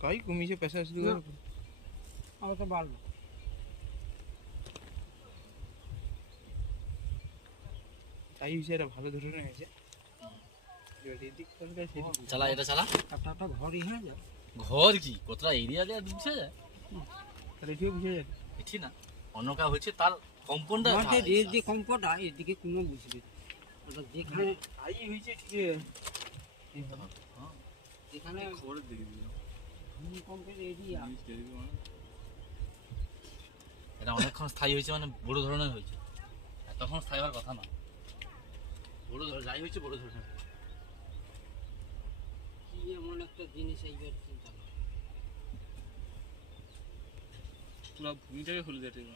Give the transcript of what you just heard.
তাই কমিয়েছে পেশা শুরু করে আবার তো বাড়লো। তাই হয়েছে এটা ভালো ধরনের হয়েছে এদিক সরকার সেদিক চালা এটা চালা। একটা ঘরই হয়ে যায়। ঘর কি কতটা এরিয়া দেয়া বুঝে যায় তাহলে এটিও বুঝে যাবে এটি না অন্য কা হচ্ছে তার কম্পাউন্ডার আমাদের এর যে কম্পটা এদিকে কোনো বুঝবে না। ওটা যেখানে তাই হয়েছে ঠিক যেখানে খবর দিয়ে দিল ভূমিকম্পের এরিয়া নিউজ দিয়ে দিল মানে এটা অনেকক্ষণ স্থায়ী হয়েছে মানে বড় ধরনের হয়েছে আর তখন স্থায়ী হওয়ার কথা না বড় ধর যাই হয়েছে বড় ধরনের কি এমন একটা জিনিস এইবার চিন্তা করো। পুরো ভূমিটাকে খুলে দেয়